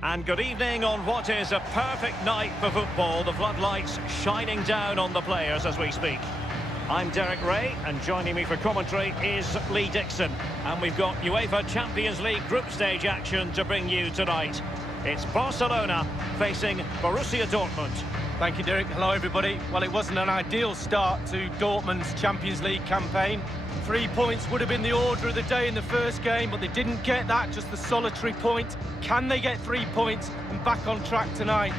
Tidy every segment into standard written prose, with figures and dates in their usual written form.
And good evening on what is a perfect night for football. The floodlights shining down on the players as we speak. I'm Derek Ray, and joining me for commentary is Lee Dixon. And we've got UEFA Champions League group stage action to bring you tonight. It's Barcelona facing Borussia Dortmund. Thank you, Derek. Hello, everybody. Well, it wasn't an ideal start to Dortmund's Champions League campaign. 3 points would have been the order of the day in the first game, but they didn't get that, just the solitary point. Can they get 3 points and back on track tonight?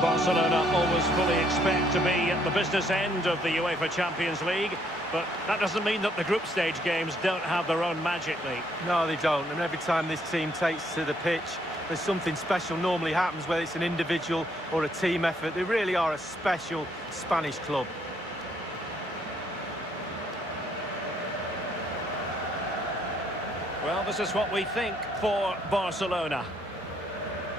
Barcelona always fully expect to be at the business end of the UEFA Champions League, but that doesn't mean that the group stage games don't have their own magic, Lee. No, they don't. And every time this team takes to the pitch, there's something special normally happens, whether it's an individual or a team effort. They really are a special Spanish club. Well, this is what we think for Barcelona.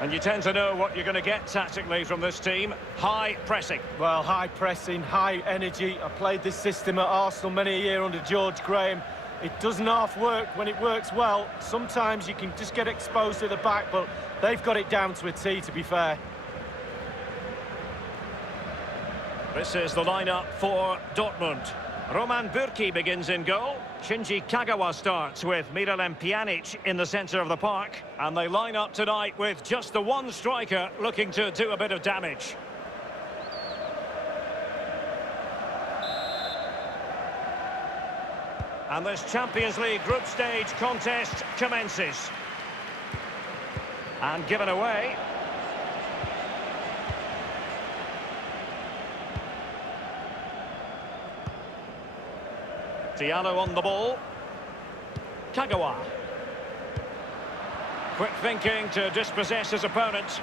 And you tend to know what you're going to get tactically from this team. High pressing. Well, high pressing, high energy. I played this system at Arsenal many a year under George Graham. It doesn't half work when it works well. Sometimes you can just get exposed at the back, but they've got it down to a T, to be fair. This is the lineup for Dortmund. Roman Bürki begins in goal. Shinji Kagawa starts with Miralem Pjanic in the centre of the park. And they line up tonight with just the one striker looking to do a bit of damage. And this Champions League group stage contest commences. And given away. Diallo on the ball. Kagawa. Quick thinking to dispossess his opponent.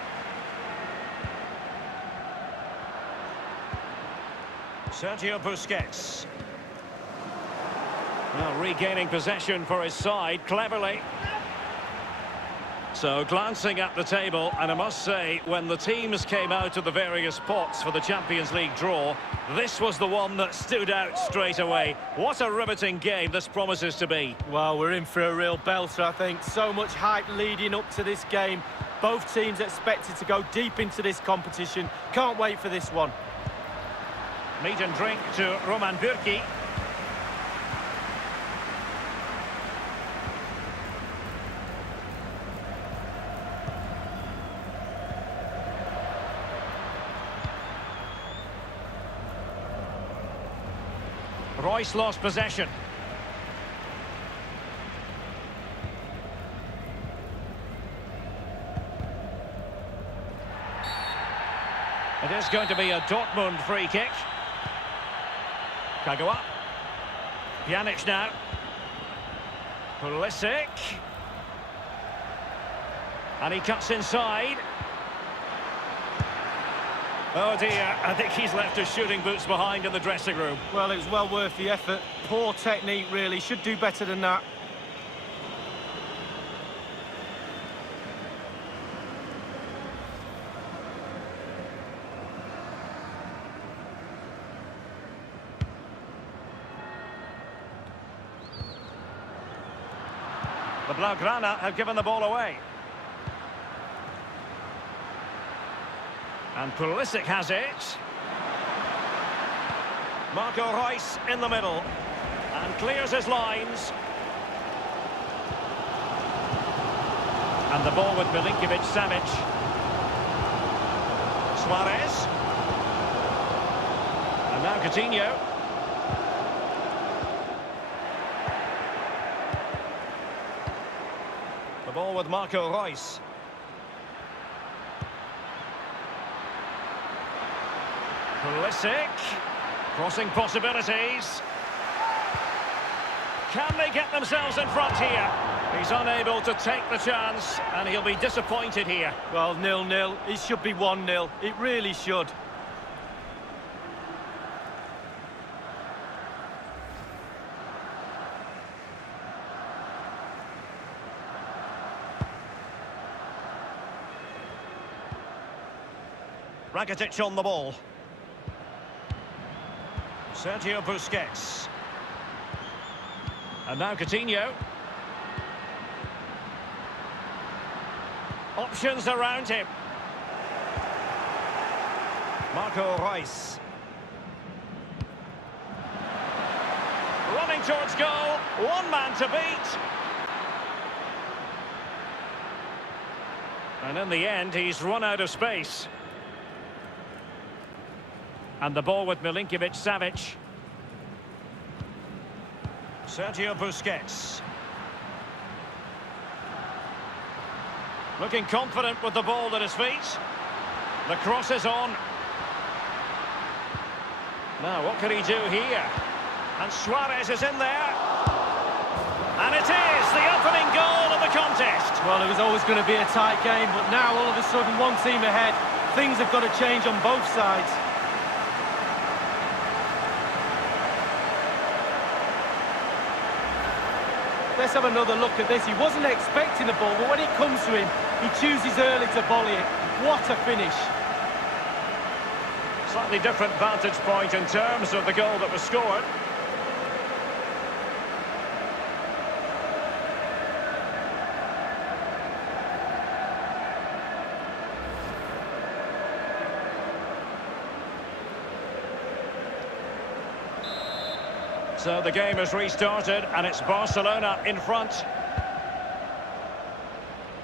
Sergio Busquets. Well, regaining possession for his side cleverly. So glancing at the table, and I must say, when the teams came out of the various pots for the Champions League draw, this was the one that stood out straight away. What a riveting game this promises to be. Well, we're in for a real belter, I think. So much hype leading up to this game. Both teams expected to go deep into this competition. Can't wait for this one. Meat and drink to Roman Bürki. Reus lost possession. It is going to be a Dortmund free kick. Kagawa. Pjanic now. Pulisic. And he cuts inside. Oh dear, I think he's left his shooting boots behind in the dressing room. Well, it was well worth the effort. Poor technique, really. Should do better than that. The Blaugrana have given the ball away. And Pulisic has it. Marco Reus in the middle. And clears his lines. And the ball with Milinkovic-Savic. Suarez. And now Coutinho. The ball with Marco Reus. Pulisic. Crossing possibilities. Can they get themselves in front here? He's unable to take the chance, and he'll be disappointed here. Well, 0-0. It should be 1-0. It really should. Rakitic on the ball. Sergio Busquets. And now Coutinho. Options around him. Reus. Running towards goal. One man to beat. And in the end, he's run out of space. And the ball with Milinkovic-Savic. Sergio Busquets. Looking confident with the ball at his feet. The cross is on. Now, what can he do here? And Suarez is in there. And it is the opening goal of the contest. Well, it was always going to be a tight game, but now all of a sudden one team ahead. Things have got to change on both sides. Let's have another look at this. He wasn't expecting the ball, but when it comes to him, he chooses early to volley it. What a finish. Slightly different vantage point in terms of the goal that was scored. So the game has restarted and it's Barcelona in front.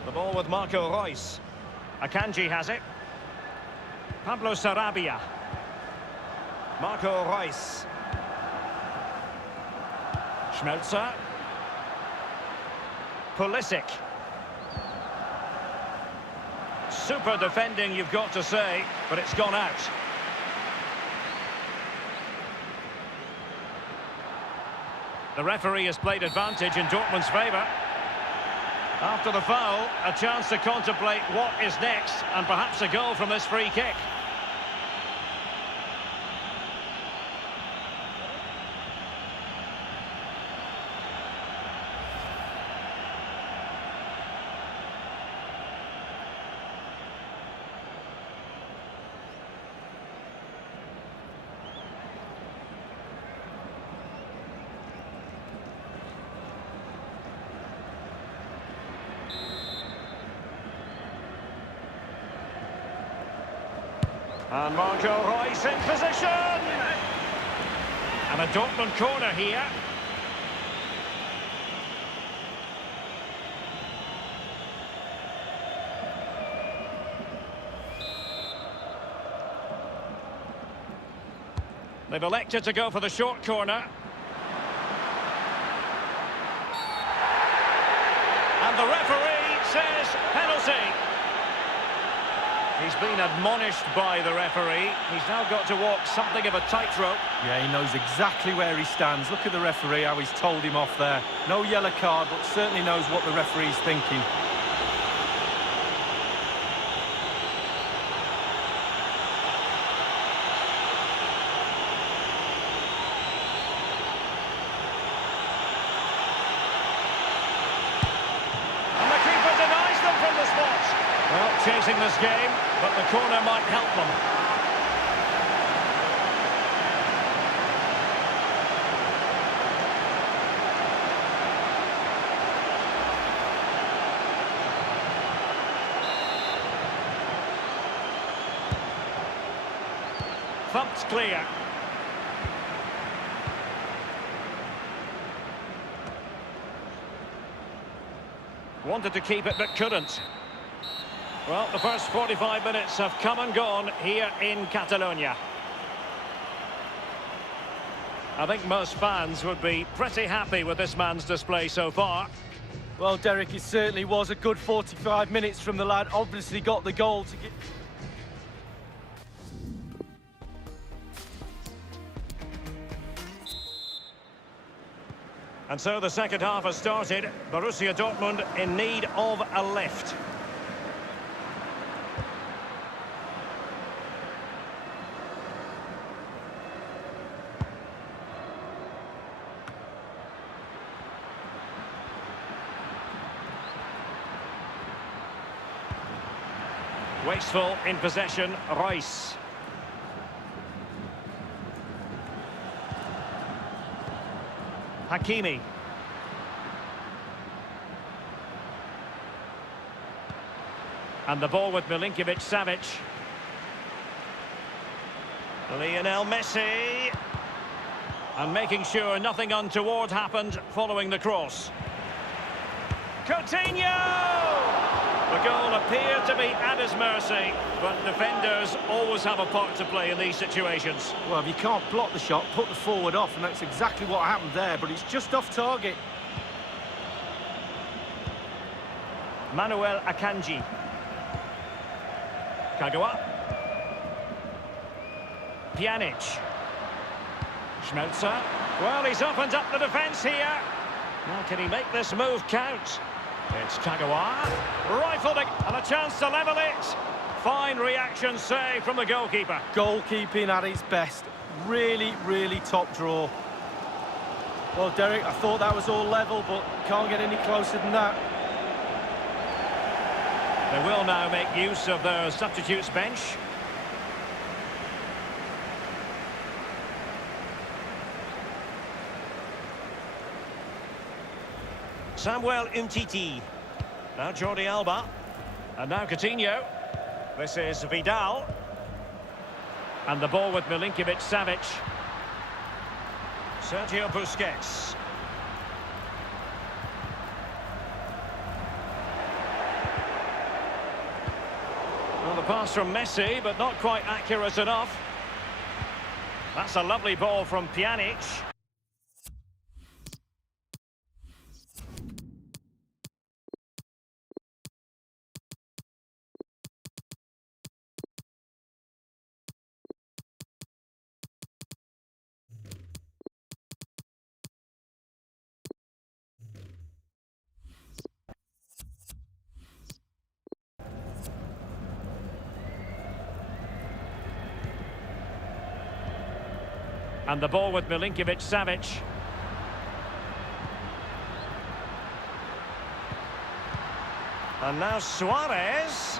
The ball with Reus. Akanji has it. Pablo Sarabia. Reus. Schmelzer. Pulisic. Super defending, you've got to say, but it's gone out. The referee has played advantage in Dortmund's favour. After the foul, a chance to contemplate what is next, and perhaps a goal from this free kick. And Reus in position! And a Dortmund corner here. They've elected to go for the short corner. And the referee says penalty. He's been admonished by the referee. He's now got to walk something of a tightrope. Yeah, he knows exactly where he stands. Look at the referee, how he's told him off there. No yellow card, but certainly knows what the referee's thinking. And the keeper denies them from the spot. Well, chasing this game, but the corner might help them. Thumped clear. Wanted to keep it, but couldn't. Well, the first 45 minutes have come and gone here in Catalonia. I think most fans would be pretty happy with this man's display so far. Well, Derek, it certainly was a good 45 minutes from the lad. Obviously got the goal to get... And so the second half has started. Borussia Dortmund in need of a lift. Wasteful in possession, Reus. Hakimi. And the ball with Milinkovic-Savic. Lionel Messi. And making sure nothing untoward happened following the cross. Coutinho! The goal appeared to be at his mercy, but defenders always have a part to play in these situations. Well, if you can't block the shot, put the forward off, and that's exactly what happened there, but it's just off target. Manuel Akanji. Kagawa. Pjanic. Schmelzer. Well, he's opened up the defence here. Now, can he make this move count? It's Kagawa. Rifled it, and a chance to level it. Fine reaction save from the goalkeeper. Goalkeeping at its best. Really, really top draw. Well, Derek, I thought that was all level, but can't get any closer than that. They will now make use of their substitutes bench. Samuel Umtiti. Now Jordi Alba. And now Coutinho. This is Vidal. And the ball with Milinkovic-Savic. Sergio Busquets. Well, the pass from Messi, but not quite accurate enough. That's a lovely ball from Pjanic. And the ball with Milinkovic-Savic. And now Suarez.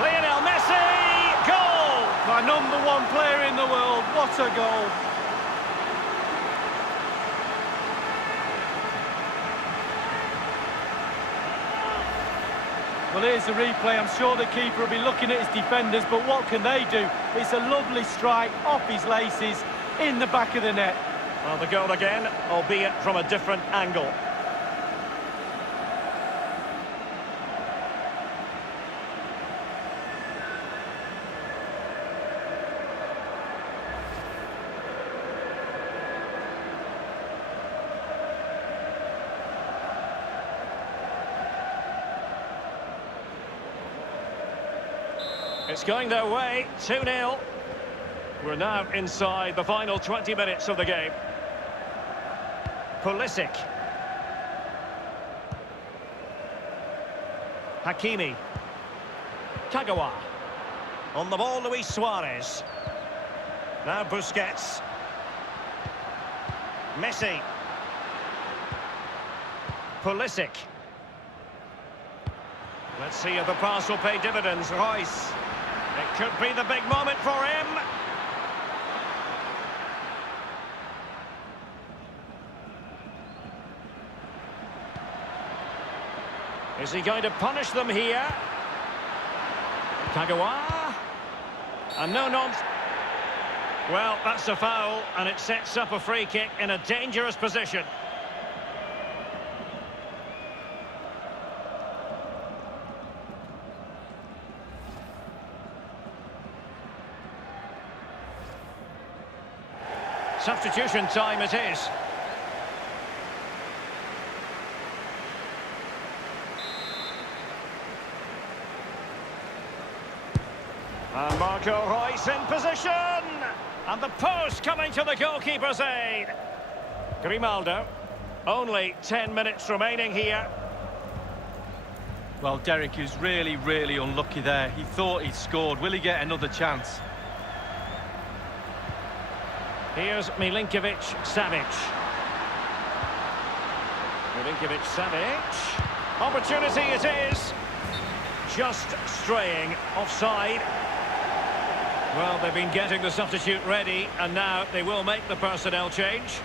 Lionel Messi! Goal! My #1 player in the world. What a goal. Well, here's the replay. I'm sure the keeper will be looking at his defenders, but what can they do? It's a lovely strike off his laces in the back of the net. Well, the goal again, albeit from a different angle. It's going their way, 2-0. We're now inside the final 20 minutes of the game. Pulisic. Hakimi. Kagawa. On the ball, Luis Suarez. Now Busquets. Messi. Pulisic. Let's see if the pass will pay dividends. Reus. It could be the big moment for him. Is he going to punish them here? Kagawa. And no nonsense. Well, that's a foul, and it sets up a free kick in a dangerous position. Substitution time it is. And Marco Reus in position. And the post coming to the goalkeeper's aid. Grimaldo. Only 10 minutes remaining here. Well, Derek is really, really unlucky there. He thought he'd scored. Will he get another chance? Here's Milinkovic-Savic. Milinkovic-Savic. Opportunity it is. Just straying offside. Well, they've been getting the substitute ready, and now they will make the personnel change.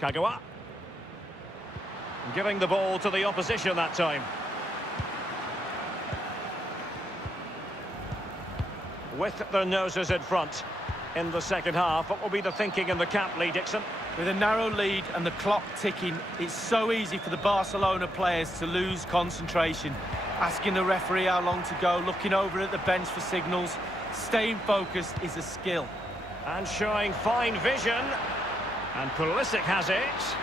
Kagawa. Giving the ball to the opposition that time. With their noses in front in the second half. What will be the thinking in the camp, Lee Dixon? With a narrow lead and the clock ticking, it's so easy for the Barcelona players to lose concentration. Asking the referee how long to go, looking over at the bench for signals. Staying focused is a skill. And showing fine vision. And Pulisic has it.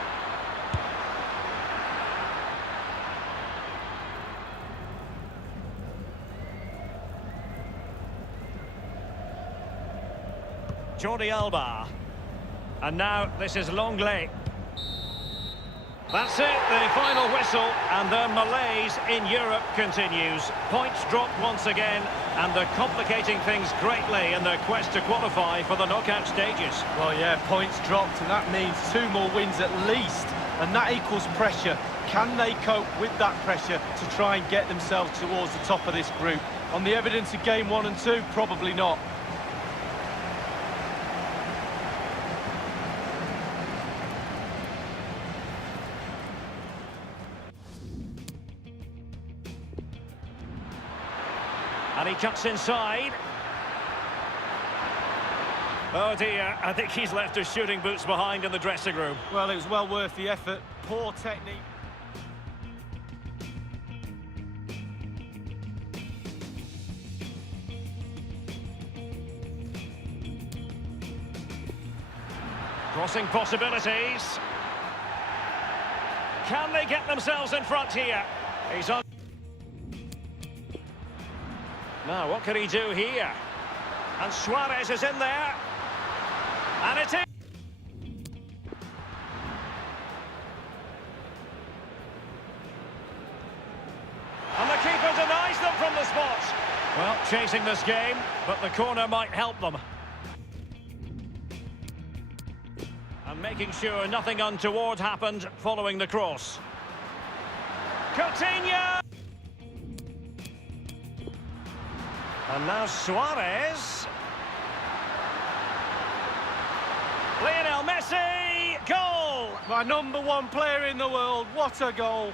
Jordi Alba. And now this is Longley. That's it, the final whistle, and the malaise in Europe continues. Points dropped once again, and they're complicating things greatly in their quest to qualify for the knockout stages. Well, yeah, points dropped, and that means 2 more wins at least, and that equals pressure. Can they cope with that pressure to try and get themselves towards the top of this group? On the evidence of game 1 and 2, probably not. And he cuts inside. Oh dear, I think he's left his shooting boots behind in the dressing room. Well, it was well worth the effort. Poor technique. Crossing possibilities. Can they get themselves in front here? He's on. Now, what can he do here? And Suarez is in there. And it is. And the keeper denies them from the spot. Well, chasing this game, but the corner might help them. And making sure nothing untoward happened following the cross. Coutinho! And now Suarez. Lionel Messi! Goal! My #1 player in the world, what a goal!